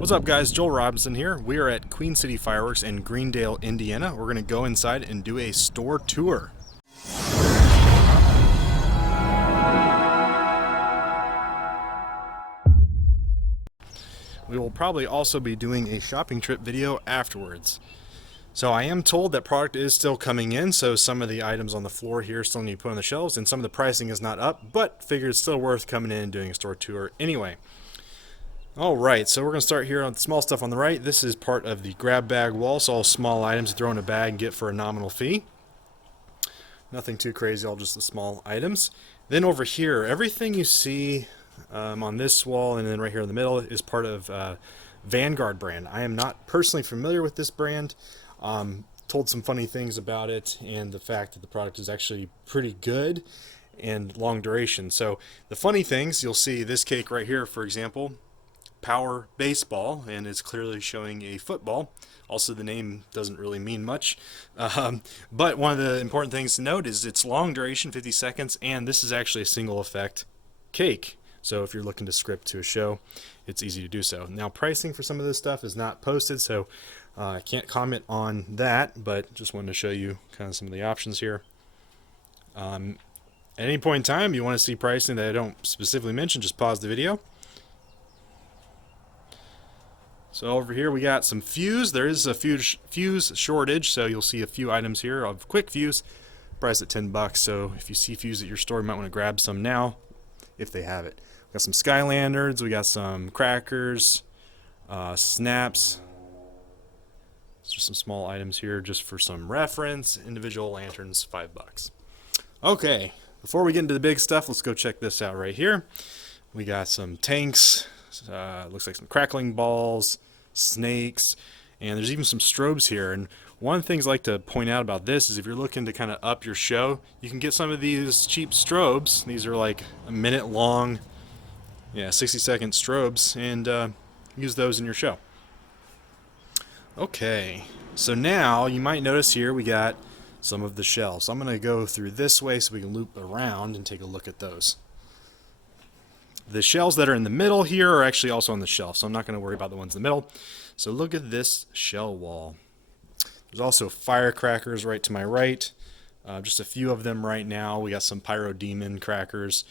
What's up, guys? Joel Robinson here. We are at Queen City Fireworks in Greendale, Indiana. We're going to go inside and do a store tour. We will probably also be doing a shopping trip video afterwards. So I am told that product is still coming in, so some of the items on the floor here still need to put on the shelves, and some of the pricing is not up, but figured it's still worth coming in and doing a store tour anyway. Alright, so we're going to start here on the small stuff on the right. This is part of the grab bag wall, so all small items you throw in a bag and get for a nominal fee. Nothing too crazy, all just the small items. Then over here, everything you see on this wall and then right here in the middle is part of Vanguard brand. I am not personally familiar with this brand. Told some funny things about it and the fact that the product is actually pretty good and long duration. So the funny things, you'll see this cake right here, for example, Power Baseball, and it's clearly showing a football. Also, the name doesn't really mean much, but one of the important things to note is it's long duration, 50 seconds, and this is actually a single effect cake. So if you're looking to script to a show, it's easy to do so. Now, pricing for some of this stuff is not posted, so I can't comment on that, but just wanted to show you kind of some of the options here. At any point in time you want to see pricing that I don't specifically mention, just pause the video. So over here we got some fuse. There is a fuse shortage, so you'll see a few items here of quick fuse, priced at $10. So if you see fuse at your store, you might want to grab some now, if they have it. We got some sky lanterns, we got some crackers, snaps. It's just some small items here, just for some reference. Individual lanterns, $5. Okay, before we get into the big stuff, let's go check this out right here. We got some tanks. Looks like some crackling balls, snakes, and there's even some strobes here. And one of the things I like to point out about this is if you're looking to kind of up your show, you can get some of these cheap strobes. These are like a minute long, 60-second strobes, and use those in your show. Okay, so now you might notice here we got some of the shelves. So I'm going to go through this way so we can loop around and take a look at those. The shelves that are in the middle here are actually also on the shelf, so I'm not going to worry about the ones in the middle. So look at this shell wall. There's also firecrackers right to my right. Just a few of them right now. We got some Pyro Demon crackers,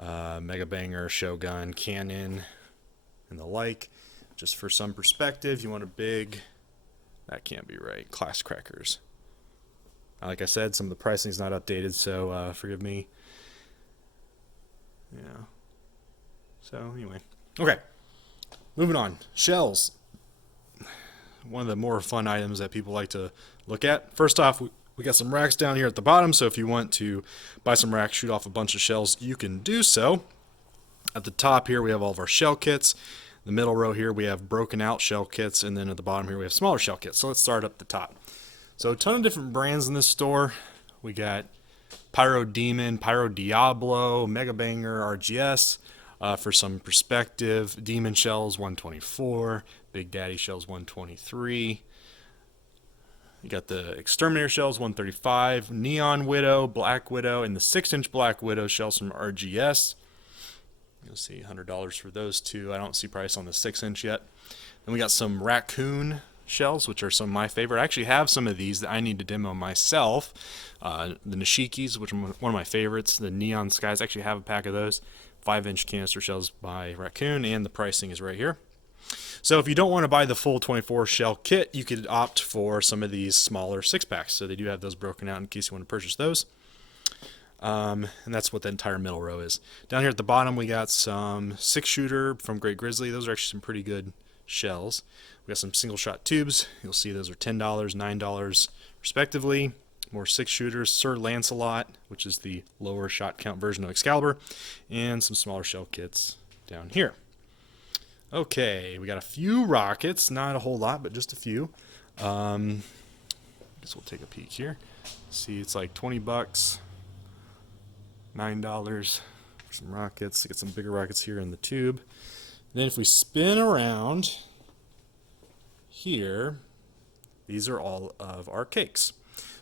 Mega Banger, Shogun, Cannon, and the like. Just for some perspective, you want a big, that can't be right, class crackers. Like I said, some of the pricing is not updated, so forgive me. Yeah. So anyway, okay, moving on. Shells, one of the more fun items that people like to look at. First off, we got some racks down here at the bottom, so if you want to buy some racks, shoot off a bunch of shells, you can do so. At the top here we have all of our shell kits. The middle row here we have broken out shell kits, and then at the bottom here we have smaller shell kits. So let's start up the top. So a ton of different brands in this store. We got Pyro Demon, Pyro Diablo, Mega Banger, RGS. For some perspective, Demon Shells 124, Big Daddy Shells 123. You got the Exterminator Shells 135, Neon Widow, Black Widow, and the 6-inch Black Widow shells from RGS. You'll see $100 for those two. I don't see price on the 6-inch yet. Then we got some Raccoon Shells, which are some of my favorite. I actually have some of these that I need to demo myself. The Nishikis, which are one of my favorites. The Neon Skies, I actually have a pack of those. 5-inch canister shells by Raccoon, and the pricing is right here. So if you don't want to buy the full 24 shell kit, you could opt for some of these smaller 6-packs. So they do have those broken out in case you want to purchase those. And that's what the entire middle row is. Down here at the bottom, we got some 6-shooter from Great Grizzly. Those are actually some pretty good shells. We got some single-shot tubes. You'll see those are $10, $9 respectively. More 6-shooters, Sir Lancelot, which is the lower shot count version of Excalibur, and some smaller shell kits down here. Okay, we got a few rockets, not a whole lot, but just a few. I guess we'll take a peek here. See, it's like $20, $9 for some rockets. Get some bigger rockets here in the tube. And then if we spin around here, these are all of our cakes.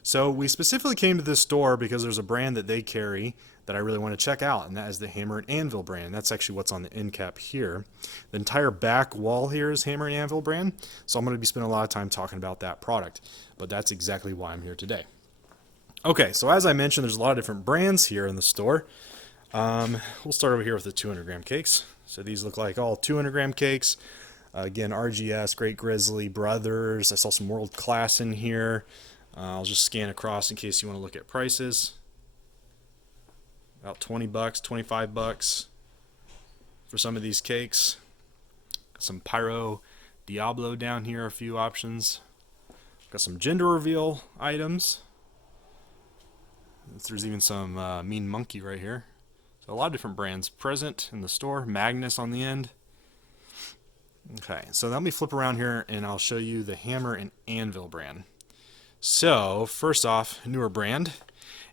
So we specifically came to this store because there's a brand that they carry that I really want to check out, and that is the Hammer and Anvil brand. That's actually what's on the end cap here. The entire back wall here is Hammer and Anvil brand, so I'm going to be spending a lot of time talking about that product, but that's exactly why I'm here today. Okay, so as I mentioned, there's a lot of different brands here in the store. We'll start over here with the 200 gram cakes. So these look like all 200 gram cakes. Again, RGS, Great Grizzly, Brothers. I saw some World Class in here. I'll just scan across in case you want to look at prices. About 20 bucks, 25 bucks for some of these cakes. Some Pyro Diablo down here, a few options. Got some gender reveal items. There's even some Mean Monkey right here. So a lot of different brands present in the store. Magnus on the end. Okay, so let me flip around here and I'll show you the Hammer and Anvil brand. So first off, newer brand.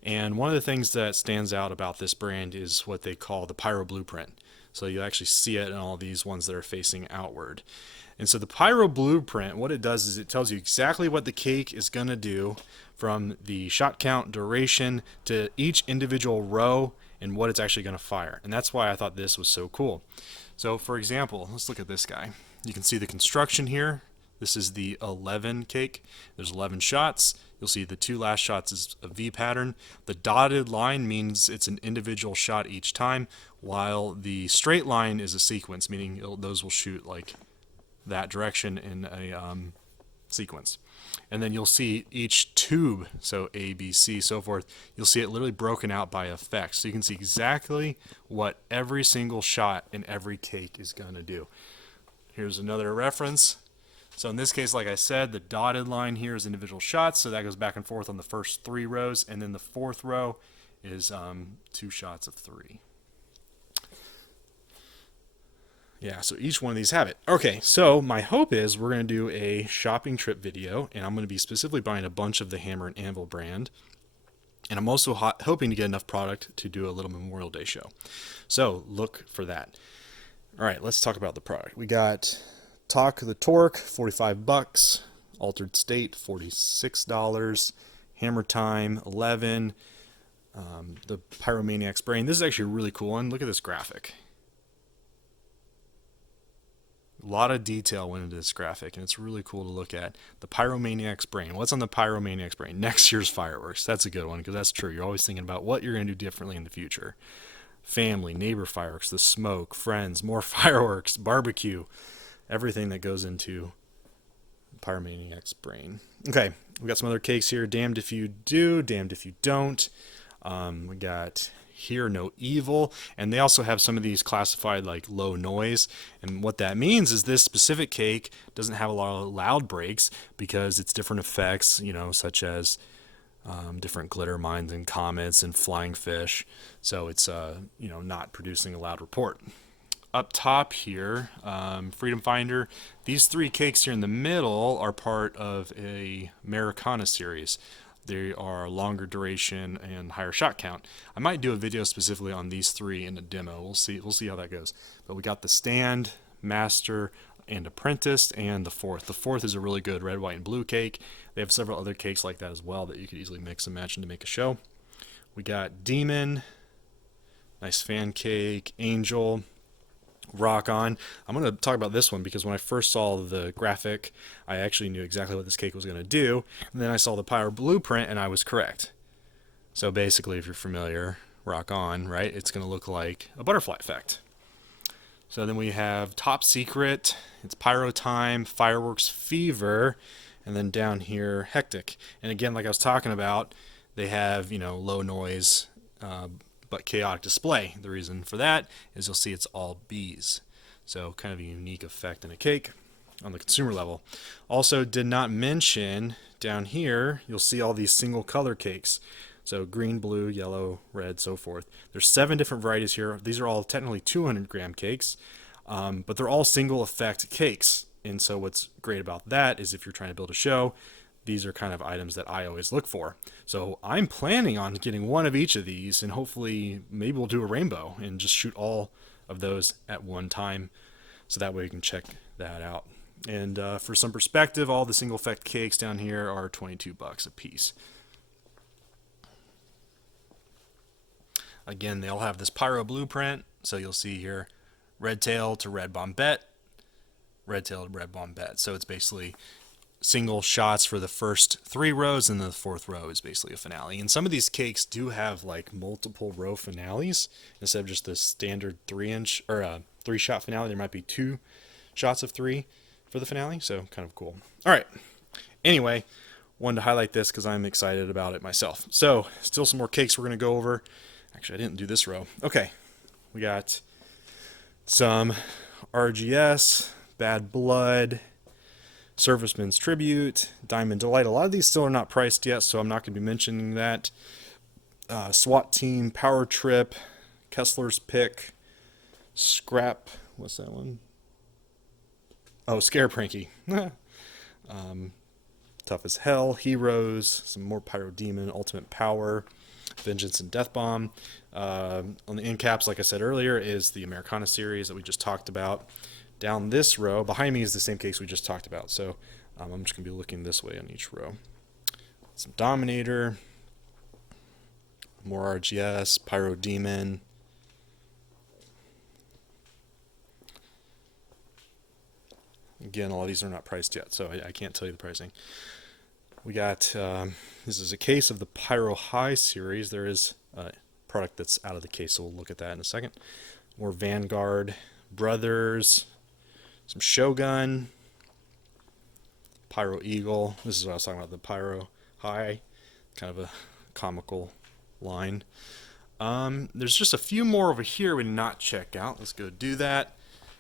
And one of the things that stands out about this brand is what they call the Pyro Blueprint. So you actually see it in all these ones that are facing outward. And so the Pyro Blueprint, what it does is it tells you exactly what the cake is going to do from the shot count, duration, to each individual row and what it's actually going to fire. And that's why I thought this was so cool. So for example, let's look at this guy. You can see the construction here. This is the 11 cake. There's 11 shots. You'll see the 2 last shots is a V pattern. The dotted line means it's an individual shot each time, while the straight line is a sequence, meaning those will shoot like that direction in a sequence. And then you'll see each tube, so A, B, C, so forth, you'll see it literally broken out by effects. So you can see exactly what every single shot in every cake is going to do. Here's another reference. So in this case, like I said, the dotted line here is individual shots, so that goes back and forth on the first 3 rows, and then the 4th row is 2 shots of 3. Yeah, so each one of these have it. Okay, so my hope is we're going to do a shopping trip video, and I'm going to be specifically buying a bunch of the Hammer and Anvil brand. And I'm also hoping to get enough product to do a little Memorial Day show. So look for that. All right, let's talk about the product. We got Talk the Torque, 45 bucks. Altered State, $46. Hammer Time, 11. The Pyromaniac's Brain. This is actually a really cool one. Look at this graphic. A lot of detail went into this graphic, and it's really cool to look at. The Pyromaniac's Brain. What's on the Pyromaniac's Brain? Next year's fireworks. That's a good one, because that's true. You're always thinking about what you're going to do differently in the future. Family, neighbor fireworks, the smoke, friends, more fireworks, barbecue, everything that goes into Pyromaniac's Brain. Okay, we got some other cakes here. Damned if you do, damned if you don't. We got Hear No Evil, and they also have some of these classified like low noise, and what that means is this specific cake doesn't have a lot of loud breaks because it's different effects, you know, such as different glitter mines and comets and flying fish, so it's you know, not producing a loud report. Up top here, Freedom Finder, these 3 cakes here in the middle are part of a Americana series. They are longer duration and higher shot count. I might do a video specifically on these 3 in a demo. We'll see how that goes. But we got the Stand, Master, and Apprentice, and the 4th. The 4th is a really good red, white, and blue cake. They have several other cakes like that as well that you could easily mix and match into make a show. We got Demon, nice fan cake, Angel, Rock On. I'm going to talk about this one because when I first saw the graphic, I actually knew exactly what this cake was going to do. And then I saw the Pyro Blueprint and I was correct. So basically, if you're familiar, Rock On, right? It's going to look like a butterfly effect. So then we have Top Secret, it's Pyro Time, Fireworks Fever, and then down here, Hectic. And again, like I was talking about, they have, you know, low noise, but chaotic display. The reason for that is you'll see it's all bees. So kind of a unique effect in a cake on the consumer level. Also did not mention down here, you'll see all these single color cakes. So green, blue, yellow, red, so forth. There's 7 different varieties here. These are all technically 200 gram cakes, but they're all single effect cakes. And so what's great about that is if you're trying to build a show, these are kind of items that I always look for. So I'm planning on getting one of each of these, and hopefully maybe we'll do a rainbow and just shoot all of those at one time, so that way you can check that out. And for some perspective, all the single effect cakes down here are 22 bucks a piece. Again, they all have this Pyro Blueprint, so you'll see here red tail to red bombette, red tail to red bombette. So it's basically single shots for the first 3 rows, and the 4th row is basically a finale. And some of these cakes do have like multiple row finales instead of just the standard 3-inch or 3-shot finale. There might be 2 shots of 3 for the finale, so kind of cool. All right. Anyway, wanted to highlight this because I'm excited about it myself. So still some more cakes we're going to go over. Actually, I didn't do this row. Okay, we got some RGS, Bad Blood, Serviceman's Tribute, Diamond Delight. A lot of these still are not priced yet, so I'm not going to be mentioning that. SWAT Team, Power Trip, Kessler's Pick, Scrap. What's that one? Oh, Scare Pranky. Tough as Hell, Heroes, some more Pyro Demon, Ultimate Power, Vengeance and Death Bomb. On the end caps, like I said earlier, is the Americana series that we just talked about. Down this row, behind me is the same case we just talked about, so I'm just going to be looking this way on each row. Some Dominator, more RGS, Pyro Demon. Again, all of these are not priced yet, so I can't tell you the pricing. We got, this is a case of the Pyro High series. There is a product that's out of the case, so we'll look at that in a second. More Vanguard, Brothers, some Shogun, Pyro Eagle. This is what I was talking about, the Pyro High. Kind of a comical line. There's just a few more over here we did not check out. Let's go do that.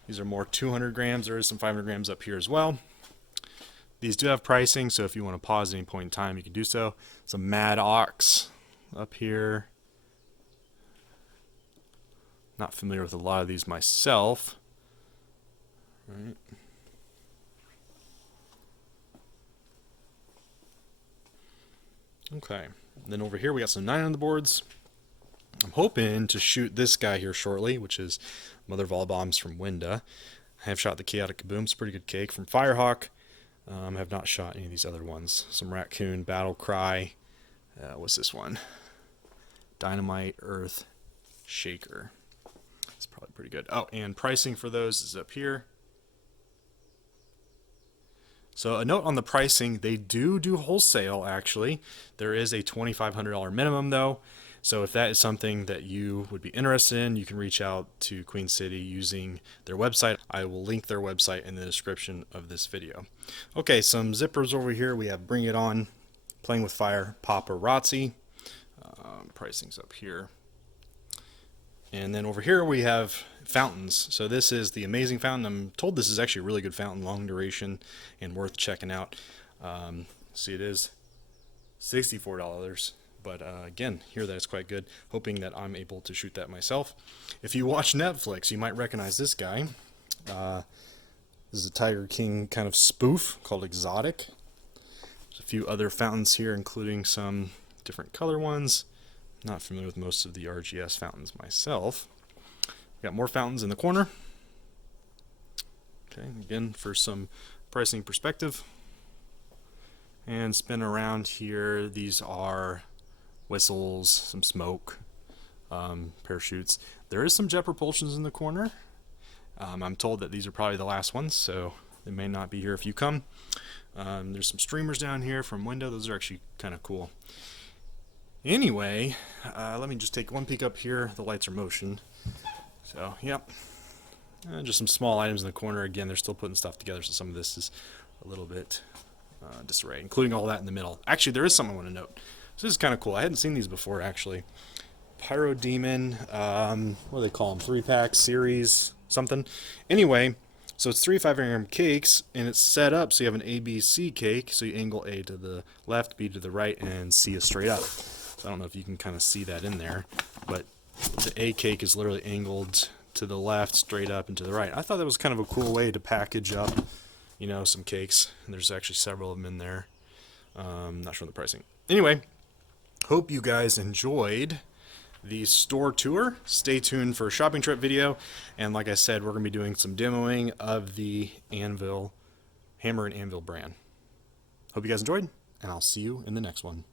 These are more 200 grams. There is some 500 grams up here as well. These do have pricing, so if you want to pause at any point in time, you can do so. Some Mad Ox up here. Not familiar with a lot of these myself. Right. Okay, and then over here we got some 9 on the boards. I'm hoping to shoot this guy here shortly, which is Mother of All Bombs from Winda. I have shot the Chaotic Kaboom. It's a pretty good cake from Firehawk. I have not shot any of these other ones. Some Raccoon, Battle Cry. What's this one? Dynamite, Earth, Shaker. It's probably pretty good. Oh, and pricing for those is up here. So a note on the pricing, they do wholesale actually. There is a $2,500 minimum though. So if that is something that you would be interested in, you can reach out to Queen City using their website. I will link their website in the description of this video. Okay, some zippers over here. We have Bring It On, Playing with Fire, Paparazzi. Pricing's up here. And then over here we have fountains. So this is the Amazing Fountain. I'm told this is actually a really good fountain, long duration, and worth checking out. See, it is $64. But again, hear that it's quite good. Hoping that I'm able to shoot that myself. If you watch Netflix, you might recognize this guy. This is a Tiger King kind of spoof called Exotic. There's a few other fountains here, including some different color ones. Not familiar with most of the RGS fountains myself. Got more fountains in the corner. Okay, again, for some pricing perspective. And spin around here. These are whistles, some smoke, parachutes. There is some jet propulsions in the corner. I'm told that these are probably the last ones, so they may not be here if you come. There's some streamers down here from Window. Those are actually kind of cool. Anyway, let me just take one peek up here. The lights are motion. So, yep. Just some small items in the corner. Again, they're still putting stuff together, so some of this is a little bit disarray, including all that in the middle. Actually, there is something I want to note. So this is kind of cool. I hadn't seen these before, actually. Pyro Demon, what do they call them? 3-pack series, something. Anyway, so it's 3 500-gram cakes, and it's set up so you have an ABC cake, so you angle A to the left, B to the right, and C is straight up. So I don't know if you can kind of see that in there, but the A cake is literally angled to the left, straight up, and to the right. I thought that was kind of a cool way to package up, you know, some cakes. And there's actually several of them in there. Not sure the pricing. Anyway, hope you guys enjoyed the store tour. Stay tuned for a shopping trip video. And like I said, we're going to be doing some demoing of the Anvil, Hammer and Anvil brand. Hope you guys enjoyed, and I'll see you in the next one.